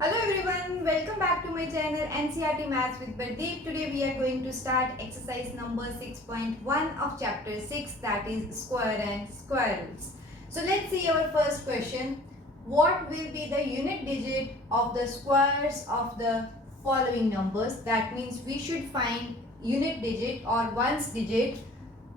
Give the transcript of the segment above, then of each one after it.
Hello everyone, welcome back to my channel NCERT Maths with Pradeep. Today we are going to start exercise number 6.1 of chapter 6, that is square and square roots. So let's see our first question. What will be the unit digit of the squares of the following numbers? That means we should find unit digit or ones digit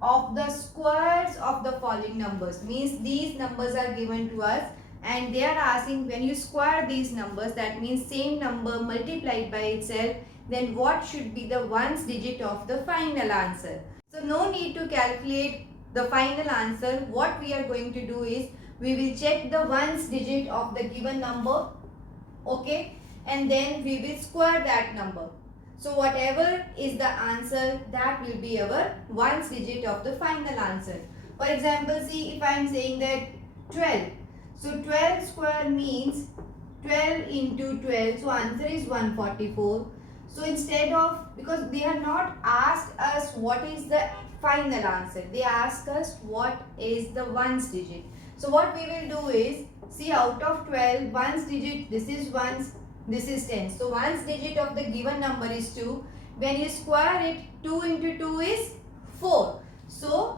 of the squares of the following numbers. Means these numbers are given to us and they are asking when you square these numbers, that means same number multiplied by itself, then what should be the ones digit of the final answer. So no need to calculate the final answer. What we are going to do is we will check the ones digit of the given number, okay, and then we will square that number. So whatever is the answer, that will be our ones digit of the final answer. For example, see if I am saying that 12. So 12 square means 12 into 12. So answer is 144. So instead of, because they have not asked us what is the final answer, they ask us what is the ones digit. So what we will do is, see, out of 12, ones digit, this is ones, this is 10. So ones digit of the given number is 2. When you square it, 2 into 2 is 4. So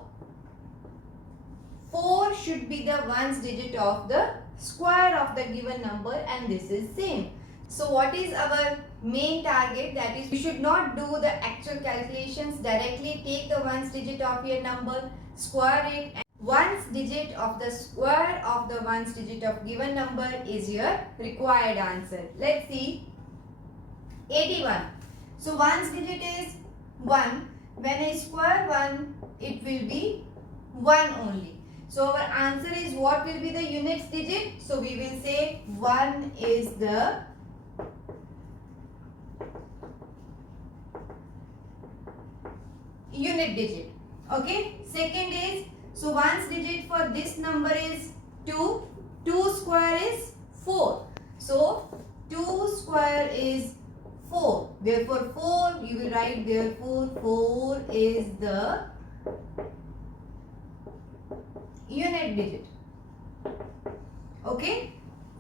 4 should be the ones digit of the square of the given number, and this is same. So what is our main target? That is, we should not do the actual calculations. Directly take the ones digit of your number, square it, and ones digit of the square of the ones digit of given number is your required answer. Let's see. 81. So ones digit is 1. When I square 1, it will be 1 only. So our answer is, what will be the units digit? So we will say 1 is the unit digit. Okay. Second is, so ones digit for this number is 2. 2 square is 4. So 2 square is 4. Therefore 4, you will write, therefore 4 is the unit digit. Okay.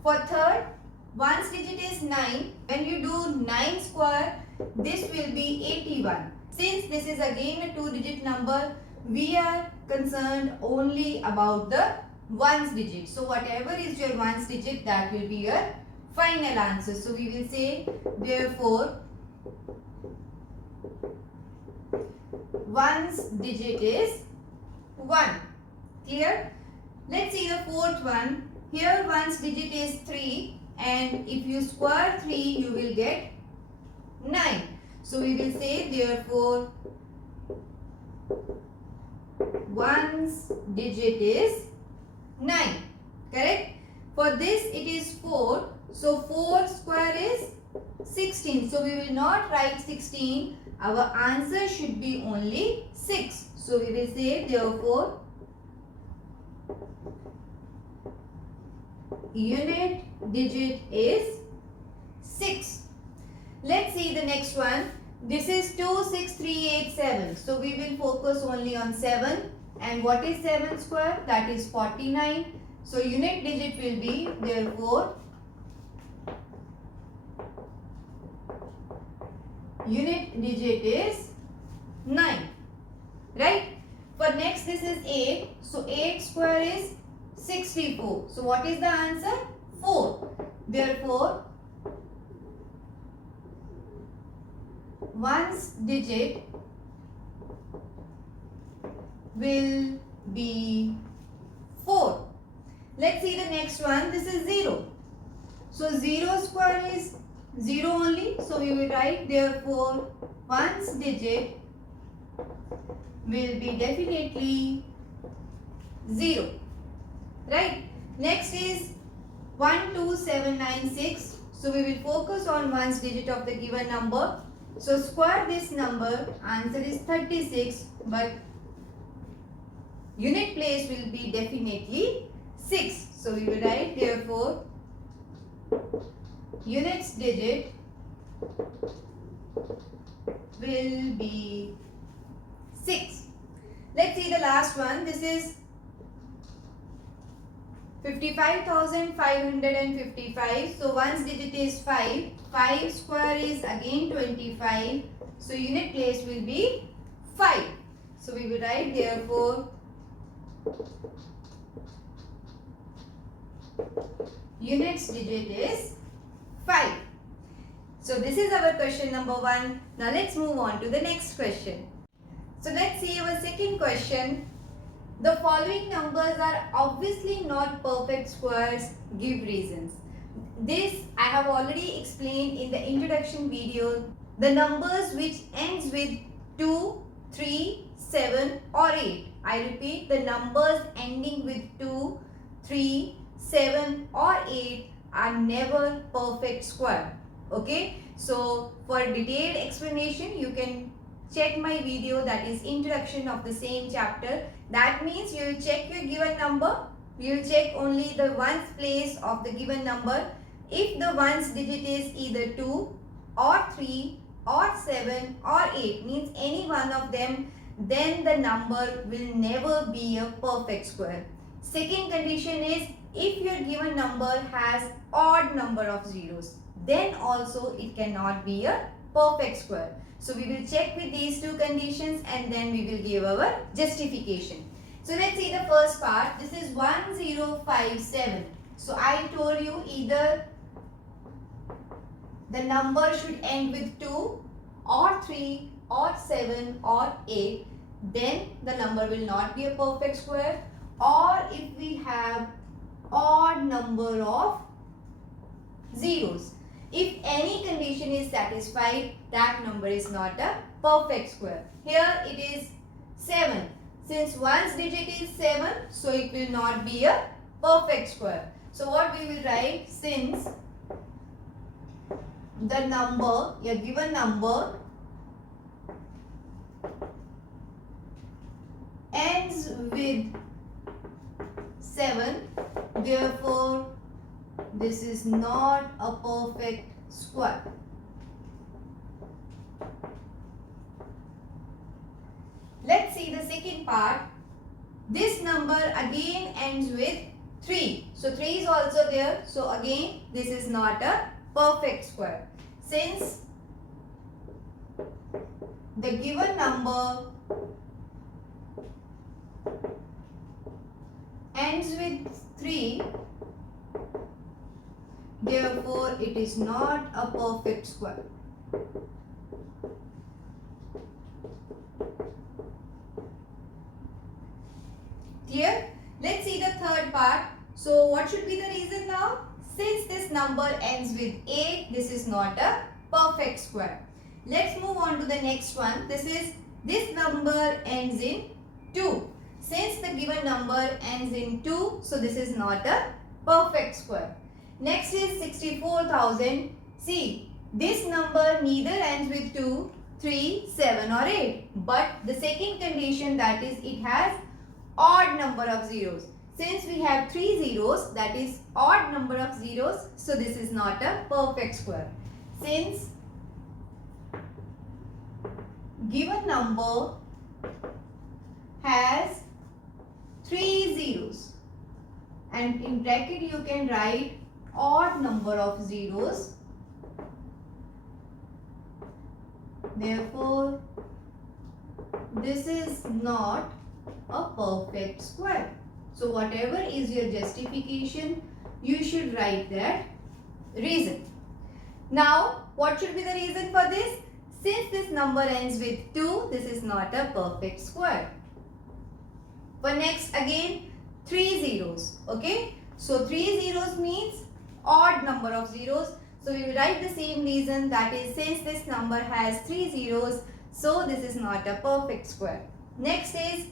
For third, ones digit is 9. When you do 9 square, this will be 81. Since this is again a 2-digit number, we are concerned only about the ones digit. So whatever is your ones digit, that will be your final answer. So we will say, therefore ones digit is 1. Clear? Let's see the fourth one. Here ones digit is 3, and if you square 3, you will get 9. So we will say, therefore ones digit is 9. Correct? For this it is 4. So 4 square is 16. So we will not write 16. Our answer should be only 6. So we will say, therefore unit digit is 6. Let's see the next one. This is 2, 6, 3, 8, 7. So we will focus only on 7. And what is 7 square? That is 49. So unit digit will be, therefore unit digit is 9. Right? For next, this is 8. So 8 square is 64. So what is the answer? 4. Therefore ones digit will be 4. Let's see the next one. This is 0. So 0 square is 0 only. So we will write, therefore ones digit will be definitely 0. Right? Next is 1, 2, 7, 9, 6. So we will focus on ones digit of the given number. So square this number, answer is 36, but unit place will be definitely 6. So we will write, therefore units digit will be 6. Let's see the last one. This is 55,555. So one's digit is 5. 5 square is again 25. So unit place will be 5. So we will write therefore units digit is 5. So this is our question number 1. Now let's move on to the next question. So let's see our second question. The following numbers are obviously not perfect squares. Give reasons. This I have already explained in the introduction video. The numbers which ends with 2, 3, 7 or 8. I repeat, the numbers ending with 2, 3, 7 or 8 are never perfect square. Okay. So for detailed explanation you can check my video, that is introduction of the same chapter. That means you will check your given number. You will check only the ones place of the given number. If the ones digit is either 2 or 3 or 7 or 8, means any one of them, then the number will never be a perfect square. Second condition is if your given number has odd number of zeros, then also it cannot be a perfect square. So we will check with these two conditions and then we will give our justification. So let's see the first part. This is 1057. So I told you either the number should end with 2 or 3 or 7 or 8. Then the number will not be a perfect square. Or if we have odd number of zeros. If any condition is satisfied, that number is not a perfect square. Here it is 7. Since one's digit is 7, so it will not be a perfect square. So what we will write, since the number, your given number ends with 7, therefore this is not a perfect square. Let's see the second part. This number again ends with 3. So 3 is also there. So again this is not a perfect square. Since the given number ends with 3, therefore it is not a perfect square. Clear? Let's see the third part. So what should be the reason now? Since this number ends with 8, this is not a perfect square. Let's move on to the next one. This number ends in 2. Since the given number ends in 2, so this is not a perfect square. Next is 64,000. See, this number neither ends with 2, 3, 7 or 8. But the second condition, that is it has odd number of zeros. Since we have 3 zeros, that is odd number of zeros, so this is not a perfect square. Since given number has 3 zeros and in bracket you can write odd number of zeros, therefore this is not a perfect square. So whatever is your justification, you should write that reason. Now what should be the reason for this? Since this number ends with 2, this is not a perfect square. For next again 3 zeros. Okay. So 3 zeros means odd number of zeros. So we will write the same reason, that is since this number has 3 zeros, so this is not a perfect square. Next is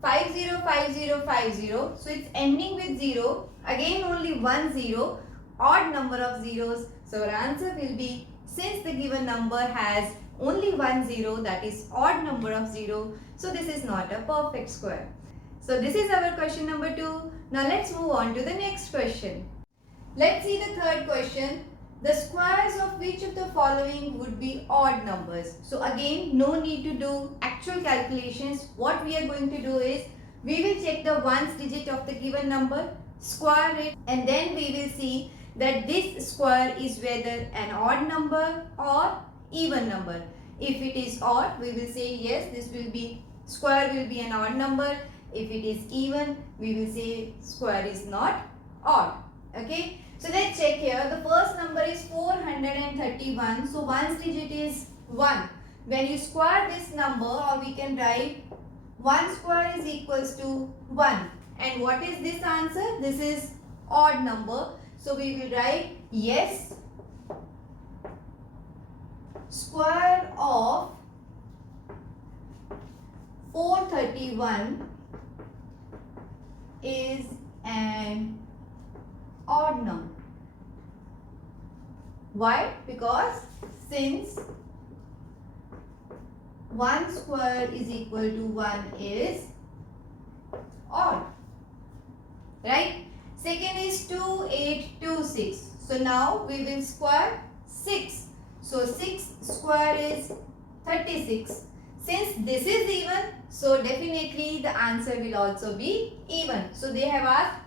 505050. So it's ending with 0. Again only 1 0. Odd number of zeros. So our answer will be, since the given number has only 1 0, that is odd number of 0, so this is not a perfect square. So this is our question number 2. Now let's move on to the next question. Let's see the third question. The squares of which of the following would be odd numbers? So again, no need to do actual calculations. What we are going to do is, we will check the ones digit of the given number. square it, and then we will see that this square is whether an odd number or even number. If it is odd, we will say yes, this will be square will be an odd number. If it is even, we will say square is not odd. Okay. So let's check here. The first number is 431. So one's digit is 1. When you square this number, or we can write 1 square is equals to 1. And what is this answer? This is odd number. So we will write yes, square of 431 is an odd number. Why? Because since 1 square is equal to 1 is odd. Right? Second is 2826. So now we will square 6. So 6 square is 36. Since this is even, so definitely the answer will also be even. So they have asked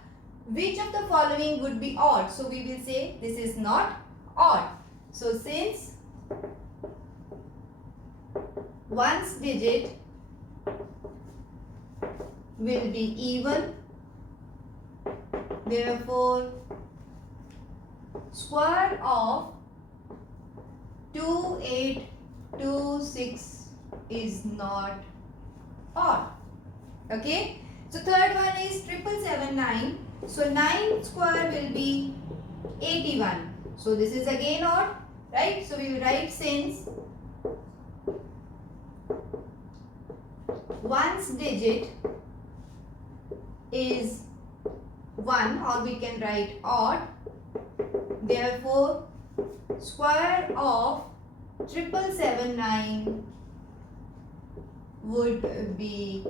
which of the following would be odd. So we will say this is not odd. So since one's digit will be even, therefore square of 2826 is not odd. Okay. So third one is 7779. So 9 square will be 81. So this is again odd, right? So we will write since one's digit is 1, or we can write odd, therefore square of 7779 would be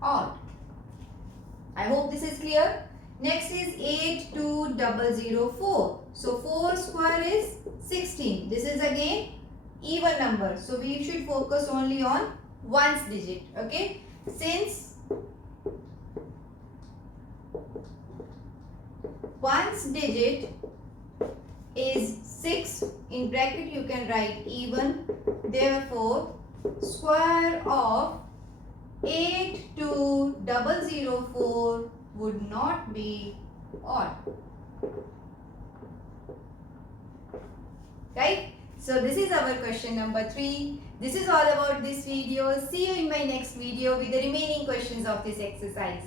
odd. I hope this is clear. Next is 82004. So 4 square is 16. This is again even number. So we should focus only on one's digit. Okay. Since one's digit is 6, in bracket you can write even, therefore square of 82004 would not be odd. Right? So this is our question number 3. This is all about this video. See you in my next video with the remaining questions of this exercise.